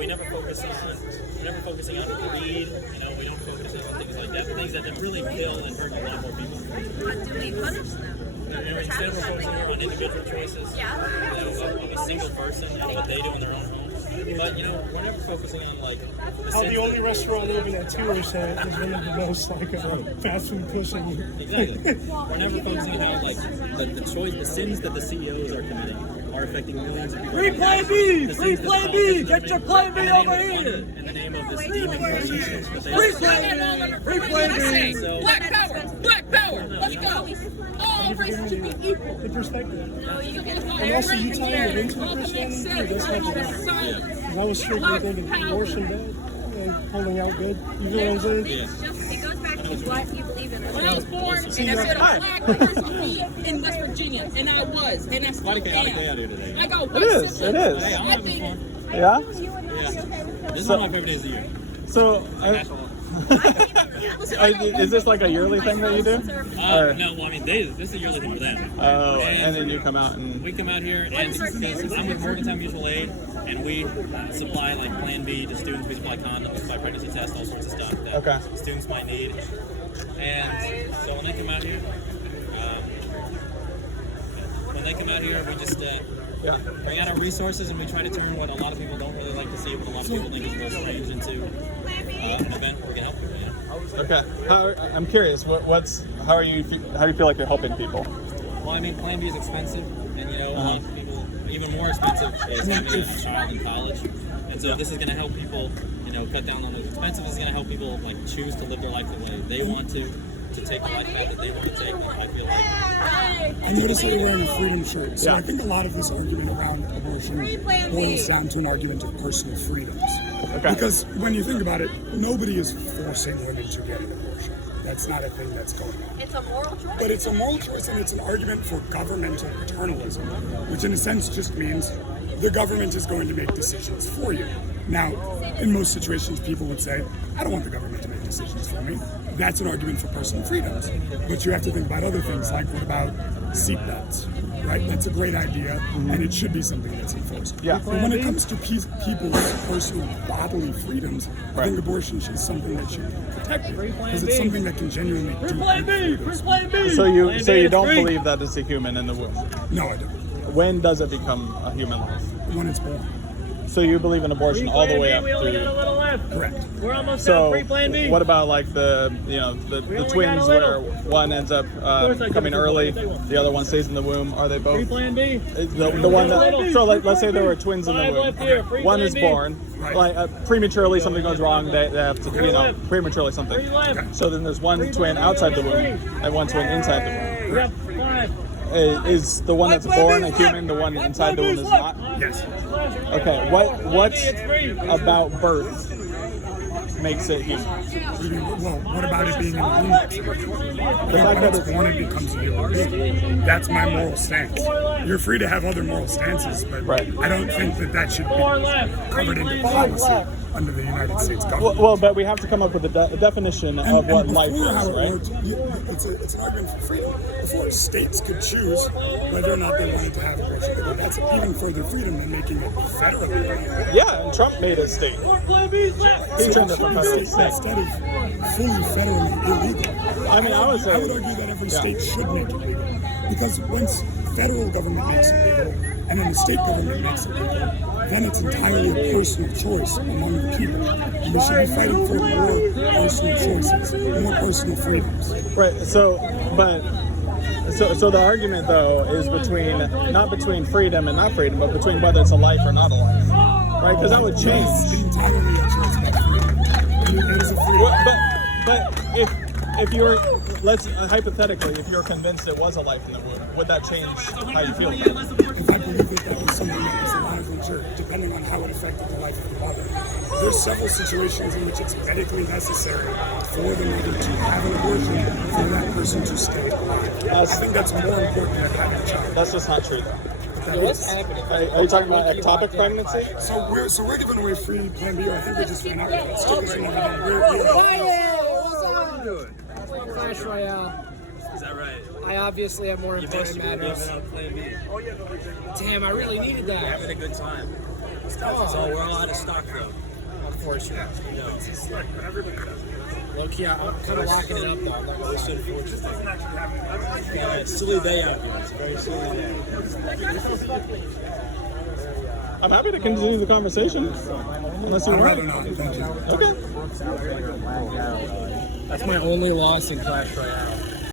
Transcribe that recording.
we never focus on focusing on greed. We don't focus on things like that. Things that really kill and hurt a lot more people. But do we punish them? Instead of focusing more on individual choices, of a single person and what they do in their own homes. But we're never focusing on like the only restaurant open at 2 is one of the most fast food pushing. Exactly. We're never focusing on the sins that the CEOs are committing are affecting millions of people. Free Plan B! Free Plan B! Get your Plan B over here! In the name of this demon consciousness that they Free Plan B! Free Plan B! Black power! Black power! Let's go! All races should be equal. The perspective. No, you can And also, you telling me into Christianity, that's not the I was strictly thinking abortion bad and holding out good. You know what I'm saying? it goes back to what you believe in. When I was born, and I said a black person to be in West Virginia, and I was, and I still am. I got one It is. Hey, I'm I having think fun. Yeah? This is one of my favorite days of the year. So, is this like a yearly thing that you do? No, well, I mean, this is a yearly thing for them. Oh, and then you come out and... We come out here, and because I'm with Morgantown Mutual Aid, and we supply like Plan B to students. We supply condoms, supply pregnancy tests, all sorts of stuff that students might need. And so when they come out here, we just bring out our resources, and we try to turn what a lot of people don't really like to see, what a lot of people think is real strange, into an event where we can help people. Okay. I'm curious. How do you feel like you're helping people? Well, I mean, Plan B is expensive, and a lot of people, even more expensive is having a child in college. And so this is going to help people, cut down on those expenses. This is going to help people choose to live their life the way they want to take the life path that they want to take. And I feel like I noticed that you're wearing a freedom shirt, so I think a lot of this argument around abortion boils down to an argument of personal freedoms. Okay. Because when you think about it, nobody is forcing women to get an abortion. That's not a thing that's going on. It's a moral choice. But it's a moral choice, and it's an argument for governmental paternalism, which in a sense just means the government is going to make decisions for you. Now, in most situations, people would say, I don't want the government to make decisions for me. That's an argument for personal freedoms. But you have to think about other things, like what about seatbelts, right? That's a great idea, and it should be something that's enforced. Yeah. But when it comes to people's personal bodily freedoms, I think abortion is something that should be protected, because it's something that can genuinely do Plan B! Free Plan B! So you don't believe that it's a human in the womb? No, I don't. When does it become a human life? When it's born. So you believe in abortion all the way up We only got a through... little left. Correct. We're almost So done. Free Plan B. what about like the twins where one ends up coming early, the other one stays in the womb? Are they both? Free Plan B. The one that, so let's say there were twins in the Five left here. Free womb. One Plan is B. born, prematurely something goes wrong. They have to, prematurely something. Three left. So then there's one twin outside the womb and one twin inside the womb. Yep. Five. Is the one that's born a human? The one inside the womb is not. Yes. Okay. What about birth makes it human? Well, what about it being in the womb? The fact that it's born, it becomes a human being. That's my moral stance. You're free to have other moral stances, but I don't think that should be covered into policy under the United States government. Well, but we have to come up with a definition of what life is, right? It's an argument for freedom. Before, states could choose whether or not they wanted to have abortion, but that's even further freedom than making it federally. Yeah, and Trump made a state. He turned it from federal to state. Instead of fully federally illegal. I mean, I would argue that every state should make it legal. Because once federal government makes it legal, and then the state government makes it legal, then it's entirely a personal choice among the people. And we should be fighting for more personal choices, more personal freedoms. Right. So the argument though is not between freedom and not freedom, but between whether it's a life or not a life, right? Because that would change. It's entirely a choice about freedom. It is a freedom. But if you're, hypothetically, if you're convinced it was a life in the womb, would that change how you feel? If I believe that was something that was alive and true, depending on how it affected the life of the mother. There's several situations in which it's medically necessary for the mother to have an abortion for that person to stay alive. I think that's more important than having a child. That's just not true, though. what's happening? Are you talking about ectopic pregnancy? So we're giving away free Plan B. I think we're just going out with stickers and everything. Clash Royale. Is that right? I obviously have more important matters. Damn, I really needed that. Having a good time. So we're all out of stock though. Unfortunately. No. Low key, I'm kind of locking it up though. It's unfortunate. Yeah, it's silly day out here. It's a very silly day. I'm happy to continue the conversation. Unless you I'd want. rather not. Thank you. Okay. That's my only loss in Clash Royale.